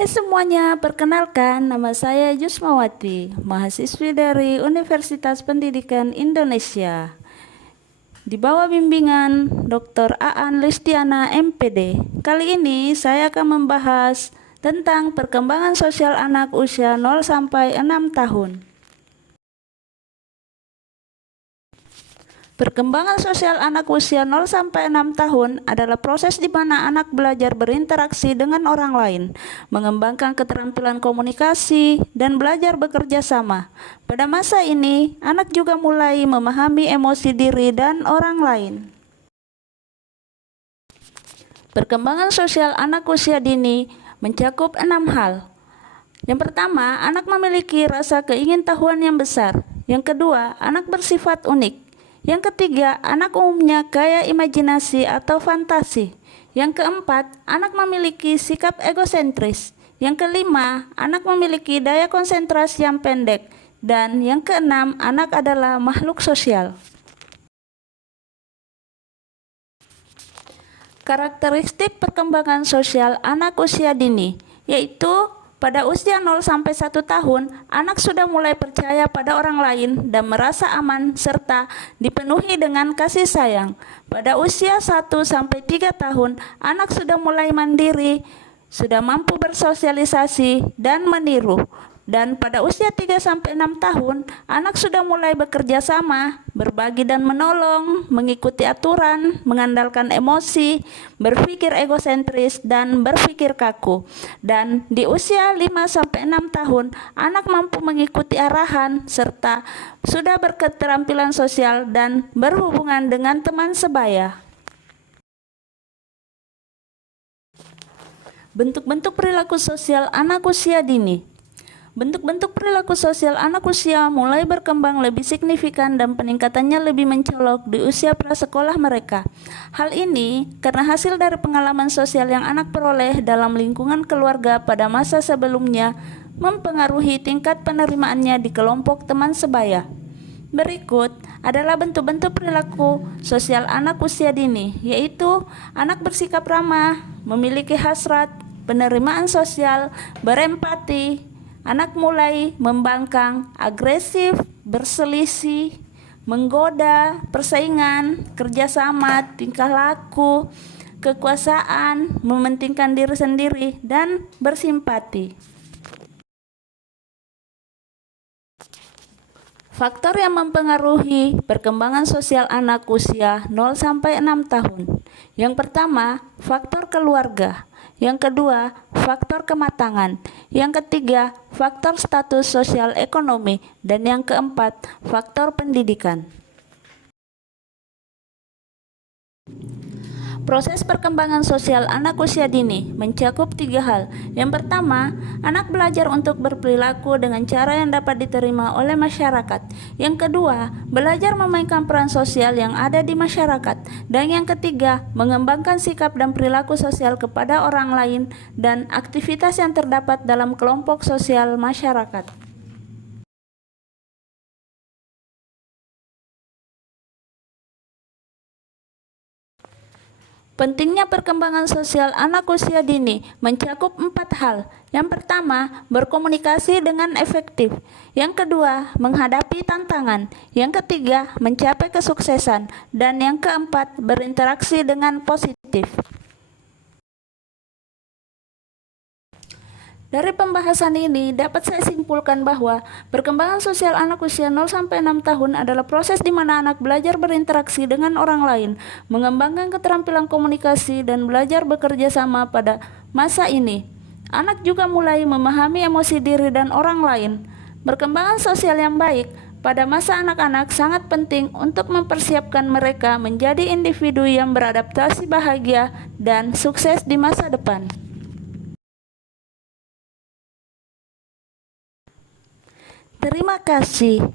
Hai semuanya, perkenalkan nama saya Yusmawati, mahasiswi dari Universitas Pendidikan Indonesia. Di bawah bimbingan Dr. Aan Listiana MPD. Kali ini saya akan membahas tentang perkembangan sosial anak usia 0 sampai 6 tahun. Perkembangan sosial anak usia 0 sampai 6 tahun adalah proses di mana anak belajar berinteraksi dengan orang lain, mengembangkan keterampilan komunikasi, dan belajar bekerja sama. Pada masa ini, anak juga mulai memahami emosi diri dan orang lain. Perkembangan sosial anak usia dini mencakup 6 hal. Yang pertama, anak memiliki rasa keingintahuan yang besar. Yang kedua, anak bersifat unik. Yang ketiga, anak umumnya kaya imajinasi atau fantasi. Yang keempat, anak memiliki sikap egosentris. Yang kelima, anak memiliki daya konsentrasi yang pendek. Dan yang keenam, anak adalah makhluk sosial. Karakteristik perkembangan sosial anak usia dini, yaitu pada usia 0 sampai 1 tahun, anak sudah mulai percaya pada orang lain dan merasa aman serta dipenuhi dengan kasih sayang. Pada usia 1 sampai 3 tahun, anak sudah mulai mandiri, sudah mampu bersosialisasi dan meniru. Dan pada usia 3 sampai 6 tahun, anak sudah mulai bekerja sama, berbagi dan menolong, mengikuti aturan, mengandalkan emosi, berpikir egosentris dan berpikir kaku. Dan di usia 5 sampai 6 tahun, anak mampu mengikuti arahan serta sudah berketerampilan sosial dan berhubungan dengan teman sebaya. Bentuk-bentuk perilaku sosial anak usia dini. Bentuk-bentuk perilaku sosial anak usia mulai berkembang lebih signifikan dan peningkatannya lebih mencolok di usia prasekolah mereka. Hal ini karena hasil dari pengalaman sosial yang anak peroleh dalam lingkungan keluarga pada masa sebelumnya mempengaruhi tingkat penerimaannya di kelompok teman sebaya. Berikut adalah bentuk-bentuk perilaku sosial anak usia dini, yaitu anak bersikap ramah, memiliki hasrat, penerimaan sosial, berempati. Anak mulai membangkang, agresif, berselisih, menggoda, persaingan, kerjasama, tingkah laku, kekuasaan, mementingkan diri sendiri, dan bersimpati. Faktor yang mempengaruhi perkembangan sosial anak usia 0 sampai 6 tahun. Yang pertama, faktor keluarga. Yang kedua, faktor kematangan. Yang ketiga, faktor status sosial ekonomi. Dan yang keempat, faktor pendidikan. Proses perkembangan sosial anak usia dini mencakup 3 hal. Yang pertama, anak belajar untuk berperilaku dengan cara yang dapat diterima oleh masyarakat. Yang kedua, belajar memainkan peran sosial yang ada di masyarakat. Dan yang ketiga, mengembangkan sikap dan perilaku sosial kepada orang lain dan aktivitas yang terdapat dalam kelompok sosial masyarakat. Pentingnya perkembangan sosial anak usia dini mencakup 4 hal. Yang pertama, berkomunikasi dengan efektif. Yang kedua, menghadapi tantangan. Yang ketiga, mencapai kesuksesan. Dan yang keempat, berinteraksi dengan positif. Dari pembahasan ini dapat saya simpulkan bahwa perkembangan sosial anak usia 0 sampai 6 tahun adalah proses di mana anak belajar berinteraksi dengan orang lain, mengembangkan keterampilan komunikasi dan belajar bekerja sama. Pada masa ini, anak juga mulai memahami emosi diri dan orang lain. Perkembangan sosial yang baik pada masa anak-anak sangat penting untuk mempersiapkan mereka menjadi individu yang beradaptasi bahagia dan sukses di masa depan. Terima kasih.